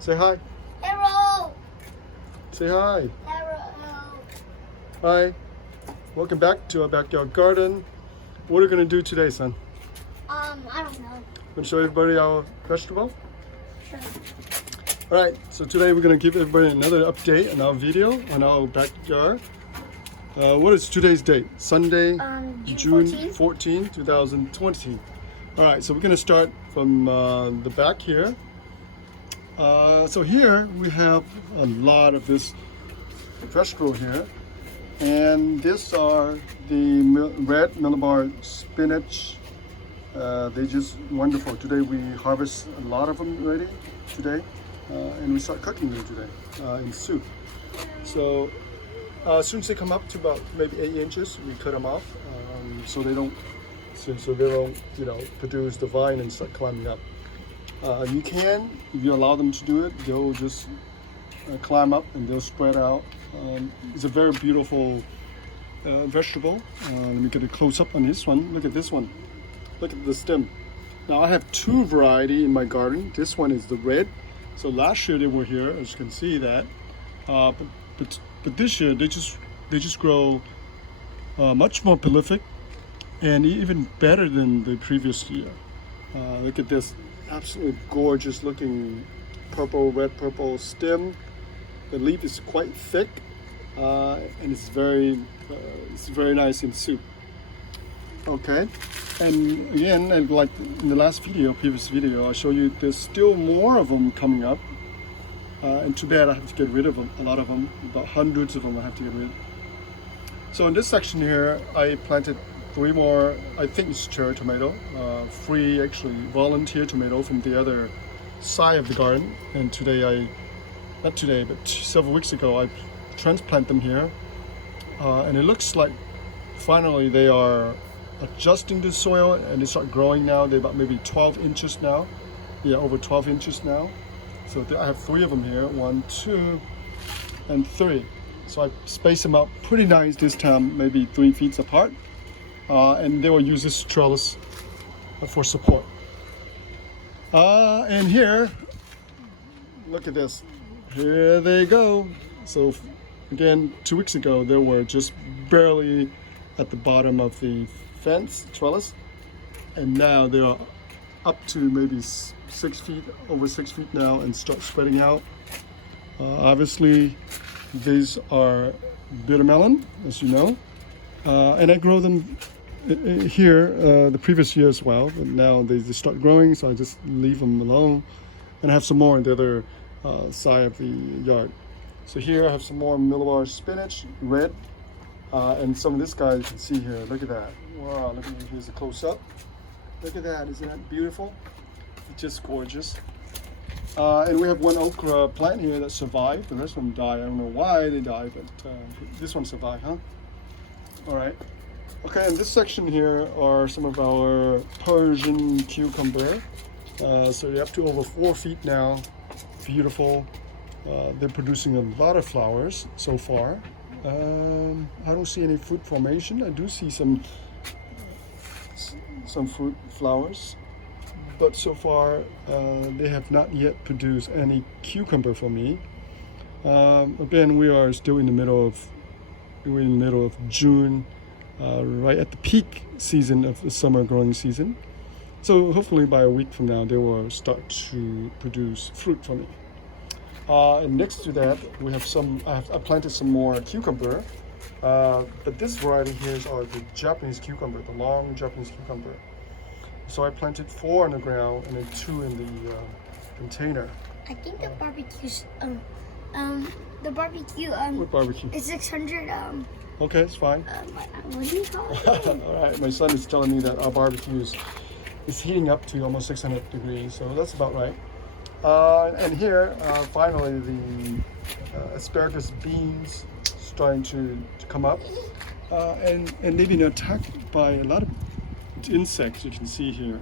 Say hi. Hello. Say hi. Hello. Hi. Welcome back to our backyard garden. What are we going to do today, son? I don't know. Going to show everybody our vegetable? Sure. Alright, so today we're going to give everybody another update on our video on our backyard. What is today's date? Sunday, June 14, 2020. Alright, so we're going to start from the back here. So here we have a lot of this vegetable here. And these are the red Malabar Spinach. They're just wonderful. Today we harvest a lot of them already today. And we start cooking them today in soup. So as soon as they come up to about maybe 8 inches, we cut them off so they don't, produce the vine and start climbing up. You can, if you allow them to do it, they'll just climb up and they'll spread out. It's a very beautiful vegetable. Let me get a close up on this one. Look at this one. Look at the stem. Now I have two varieties in my garden. This one is the red. So last year they were here, as you can see that. But this year they just grow much more prolific and even better than the previous year. Look at this absolutely gorgeous looking red purple stem. The leaf is quite thick and it's very nice in soup. Okay, and again, like in the previous video, I showed you there's still more of them coming up. And too bad I have to get rid of them, a lot of them, about hundreds of them I have to get rid of. So in this section here, I planted 3 more, I think it's cherry tomato, free actually volunteer tomato from the other side of the garden. And today not today, but several weeks ago, I transplant them here. And it looks like finally they are adjusting the soil and they start growing now. They're about maybe 12 inches now. Yeah, over 12 inches now. So I have 3 of them here, 1, 2, and 3. So I space them out pretty nice this time, maybe 3 feet apart. And they will use this trellis for support. And here, look at this. Here they go. So again, 2 weeks ago, they were just barely at the bottom of the fence trellis. And now they are up to maybe 6 feet, over 6 feet now, and start spreading out. Obviously, these are bitter melon, as you know. And I grow them here the previous year as well, but now they just start growing, so I just leave them alone. And I have some more on the other side of the yard. So here I have some more Malabar spinach, red, and some of this guy you can see here. Look at that! Wow! Look at here's a close up. Look at that! Isn't that beautiful? It's just gorgeous. And we have one okra plant here that survived. The rest of them died. I don't know why they died, but this one survived, huh? All right. Okay, in this section here are some of our Persian cucumber. So they're up to over 4 feet now. Beautiful. They're producing a lot of flowers so far. I don't see any fruit formation. I do see some fruit flowers, but so far they have not yet produced any cucumber for me. Again, we are still in the middle of June. Right at the peak season of the summer growing season. So hopefully by a week from now, they will start to produce fruit for me. And next to that, we have I planted some more cucumber. But this variety here are the Japanese cucumber, the long Japanese cucumber. So I planted 4 on the ground and then 2 in the container. I think the barbecue's, What barbecue? It's 600, Okay, it's fine. what do you call it? All right, my son is telling me that our barbecue is heating up to almost 600 degrees, so that's about right. And here, finally, the asparagus beans starting to come up, and they've been attacked by a lot of insects. You can see here,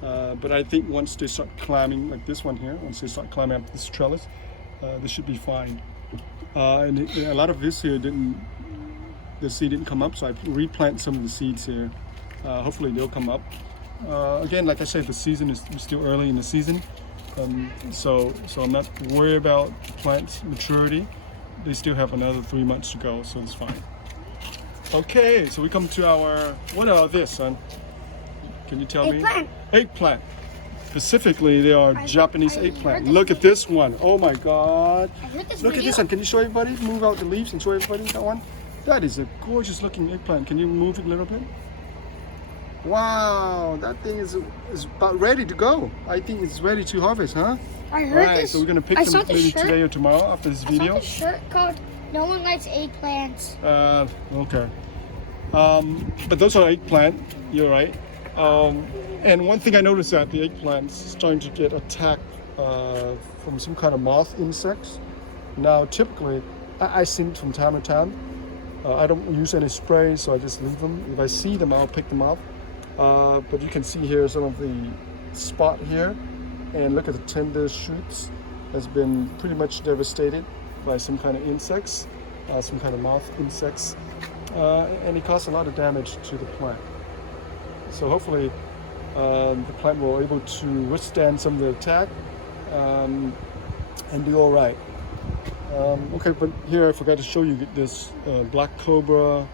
but I think once they start climbing, like this one here, once they start climbing up this trellis, this should be fine. And a lot of this here the seed didn't come up, so I replant some of the seeds here. Hopefully they'll come up. Again, like I said, the season is still early in the season. So I'm not worried about plants maturity. They still have another 3 months to go, so it's fine. Okay, so we come to our, what are this, son? Can you tell Eggplant. me? Eggplant. Specifically, they are Japanese I eggplant. heard this Look at this one. Oh my God. I heard this Look at video. this one. Can you show everybody? Move out the leaves and show everybody that one. That is a gorgeous looking eggplant. Can you move it a little bit? Wow, that thing is about ready to go. I think it's ready to harvest, huh? I heard Alright, this. so we're gonna pick I them saw this maybe shirt. today or tomorrow after this I video. saw this shirt called "No One Likes Eggplants." Okay. But those are eggplant. You're right. And one thing I noticed that the eggplant is starting to get attacked from some kind of moth insects. Now, typically, I see it from time to time. I don't use any spray, so I just leave them. If I see them, I'll pick them up. But you can see here some of the spot here, and look at the tender shoots. Has been pretty much devastated by some kind of insects, some kind of moth insects, and it caused a lot of damage to the plant. So hopefully the plant will be able to withstand some of the attack and do all right. Okay, but here I forgot to show you this black Cobra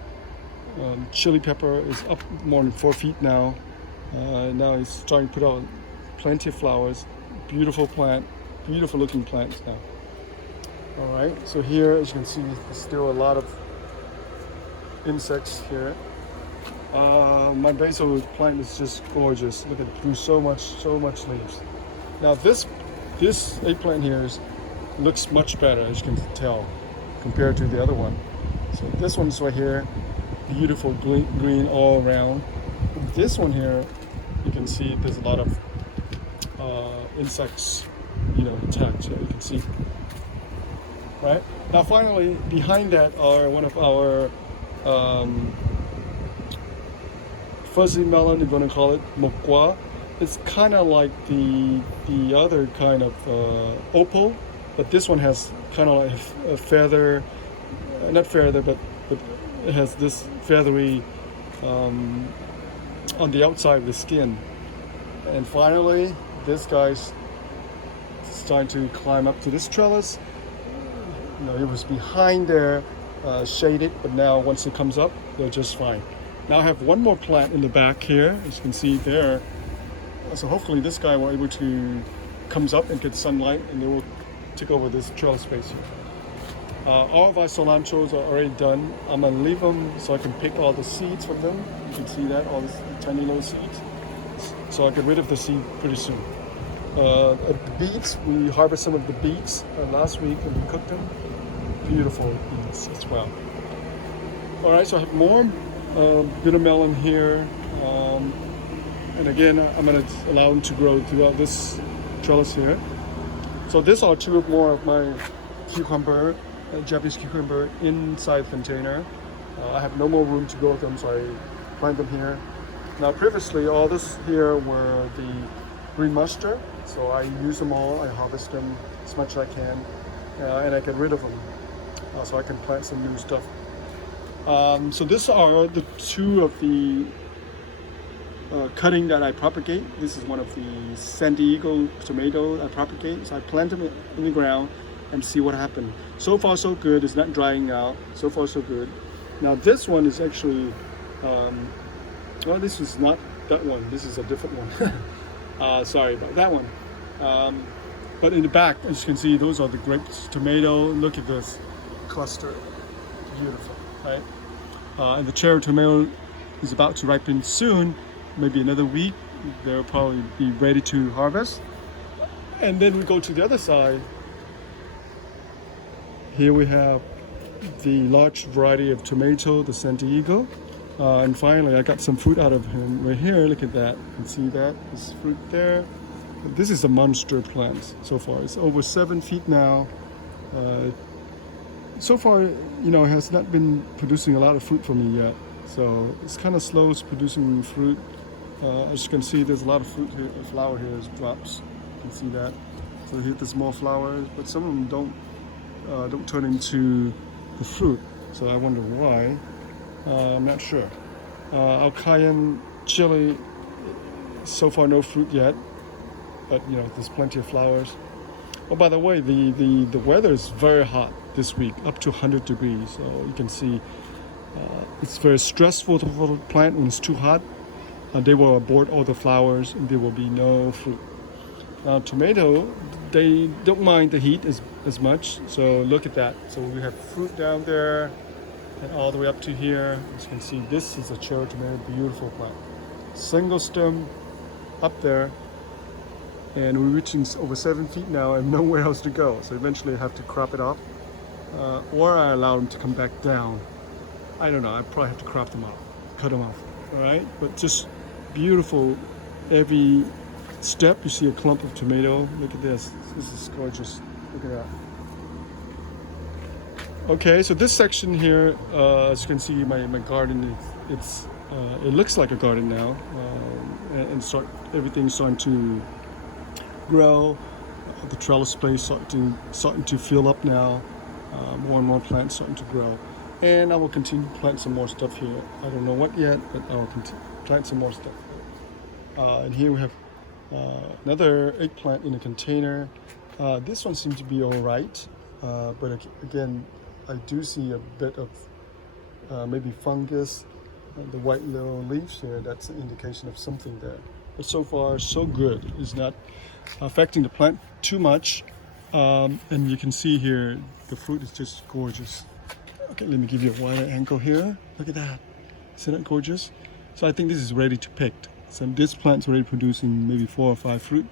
chili pepper is up more than 4 feet now. Now it's starting to put out plenty of flowers. Beautiful plant, beautiful looking plants now. All right, so here as you can see, there's still a lot of insects here. My basil plant is just gorgeous. Look at it, grew so much leaves. Now this eggplant here looks much better, as you can tell, compared to the other one. So this one's right here, beautiful green all around. This one here, you can see there's a lot of insects, attacked. So you can see, right? Now finally, behind that are one of our fuzzy melon, you're going to call it mokwa. It's kind of like the other kind of opal, but this one has kind of like a feather, not feather, but it has this feathery on the outside of the skin. And finally, this guy's starting to climb up to this trellis. It was behind there, shaded, but now once it comes up, they're just fine. Now I have one more plant in the back here, as you can see there. So hopefully this guy will be able to comes up and get sunlight, and they will take over this trellis space here. All of our cilantros are already done. I'm gonna leave them so I can pick all the seeds from them. You can see that, all these tiny little seeds. So I'll get rid of the seed pretty soon. The beets, we harvested some of the beets last week and we cooked them. Beautiful beets as well. All right, so I have more bitter melon here. And again, I'm going to allow them to grow throughout this trellis here. So these are two more of my cucumber, Japanese cucumber inside the container. I have no more room to grow them, so I plant them here. Now previously, all this here were the green mustard, so I use them all, I harvest them as much as I can, and I get rid of them, so I can plant some new stuff. So these are the two of the cutting that I propagate. This is one of the San Diego tomato I propagate. So I plant them in the ground and see what happens. So far so good. It's not drying out. So far so good. Now this one is actually, well, this is not that one. This is a different one. Sorry about that one. But in the back, as you can see, those are the grapes, tomato. Look at this cluster. Beautiful, right? And the cherry tomato is about to ripen soon. Maybe another week, they'll probably be ready to harvest. And then we go to the other side. Here we have the large variety of tomato, the San Diego. And finally, I got some fruit out of him right here. Look at that. You can see that. There's fruit there. This is a monster plant so far. It's over 7 feet now. So far, it has not been producing a lot of fruit for me yet. So it's kind of slow producing fruit. As you can see, there's a lot of fruit here. The flower here is drops. You can see that. So here there's more flowers, but some of them don't turn into the fruit. So I wonder why. I'm not sure. Our cayenne chili, so far no fruit yet. but you know, there's plenty of flowers. Oh, by the way, the weather is very hot this week, up to 100 degrees. So you can see it's very stressful for the plant when it's too hot. They will abort all the flowers and there will be no fruit. Tomato, they don't mind the heat as much. So look at that. So we have fruit down there and all the way up to here. As you can see, this is a cherry tomato, beautiful plant. Single stem up there. And we're reaching over 7 feet now and nowhere else to go. So eventually I have to crop it off. Or I allow them to come back down. I don't know, I probably have to crop them off, cut them off, all right? But just beautiful. Every step you see a clump of tomato. Look at this, this is gorgeous. Look at that. Okay, so this section here, as you can see, my garden, it looks like a garden now. And everything's starting to grow. The trellis space starting to fill up now. More and more plants starting to grow. And I will continue to plant some more stuff here. I don't know what yet, but I will plant some more stuff. And here we have another eggplant in a container. This one seems to be all right, but again, I do see a bit of maybe fungus. The white little leaves here, that's an indication of something there. But so far, so good. It's not affecting the plant too much. And you can see here, the fruit is just gorgeous. Okay, let me give you a wider angle here. Look at that. Isn't that gorgeous? So I think this is ready to pick. So this plant's already producing maybe 4 or 5 fruit.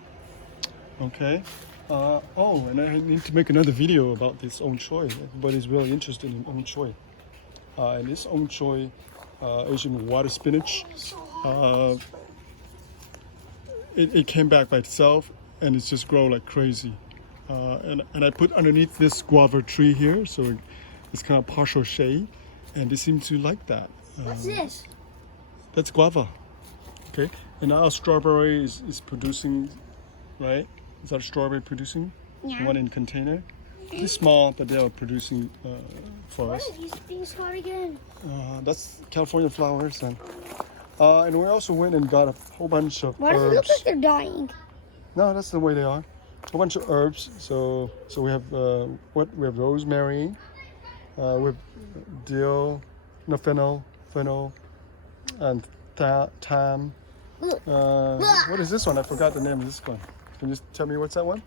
Okay. Oh, and I need to make another video about this ong choy. Everybody's really interested in ong choy. And this ong choy, Asian water spinach, it came back by itself and it's just grown like crazy. And I put underneath this guava tree here, so it's kind of partial shade, and they seem to like that. What's this? That's guava. Okay, and now strawberry is producing, right? Is that strawberry producing? Yeah. One in container. It's small, but they are producing for us. What are these things called again? That's California flowers, and we also went and got a whole bunch of Why does herbs. it look like they're dying? No, that's the way they are. A whole bunch of herbs. So we have we have rosemary, we have dill, no, fennel, and thyme. Look. What is this one? I forgot the name of this one. Can you just tell me what's that one?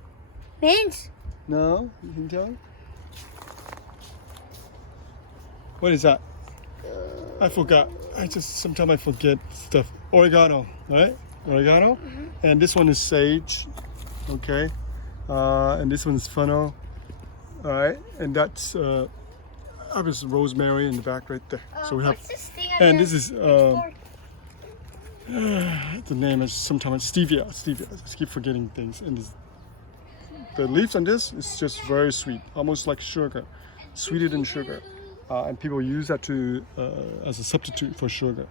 Mint. No, you can tell me. What is that? I forgot. Sometimes I forget stuff. Oregano, right? Oregano. Mm-hmm. And this one is sage. Okay. And this one is fennel. All right. And that's obviously rosemary in the back right there. So we have. What's this thing? And this is the name is sometimes stevia. I just keep forgetting things. And the leaves on this is just very sweet, almost like sugar, sweeter than sugar. And people use that as a substitute for sugar.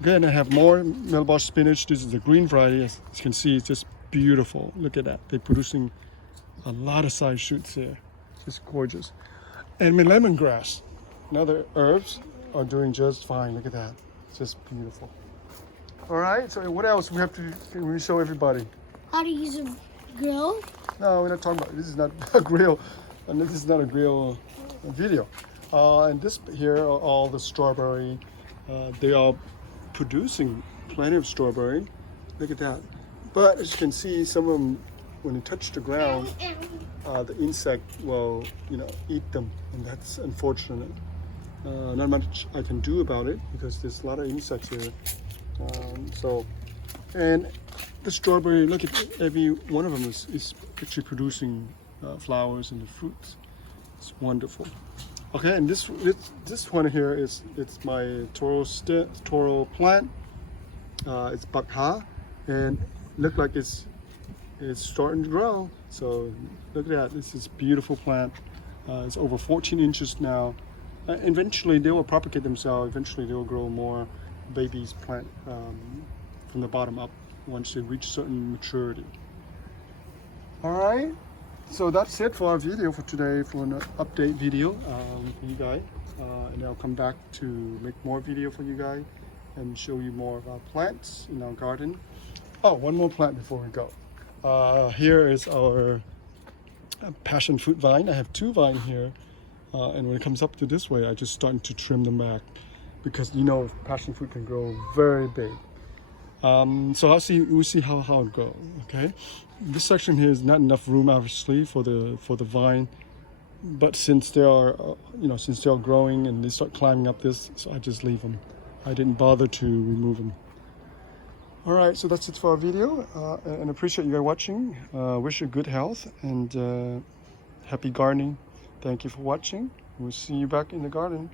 Again, I have more Malabar spinach. This is the green variety. As you can see, it's just beautiful. Look at that. They're producing a lot of side shoots here. It's gorgeous. And my lemongrass and other herbs are doing just fine. Look at that. It's just beautiful. All right. So what else we have to show everybody? How to use a grill? No, we're not talking about. This is not a grill, and this is not a grill video. And this here are all the strawberry. They are producing plenty of strawberry. Look at that. But as you can see, some of them, when they touch the ground, the insect will, eat them, and that's unfortunate. Not much I can do about it because there's a lot of insects here. And the strawberry, look at every one of them is actually producing flowers and the fruits. It's wonderful. Okay, and this one here it's my toro plant. It's bakha, and look like it's starting to grow. So look at that. This is a beautiful plant. It's over 14 inches now. Eventually they will propagate themselves. Eventually they will grow more babies plant from the bottom up once they reach certain maturity. All right. So that's it for our video for today, for an update video for you guys. And I'll come back to make more video for you guys and show you more of our plants in our garden. Oh, one more plant before we go. Here is our passion fruit vine. I have 2 vines here, and when it comes up to this way, I just starting to trim them back because passion fruit can grow very big. So we'll see how it goes. Okay, this section here is not enough room obviously for the vine, but since they are since they are growing and they start climbing up this, so I just leave them. I didn't bother to remove them. All right, so that's it for our video, and appreciate you guys watching. Wish you good health and happy gardening. Thank you for watching. We'll see you back in the garden.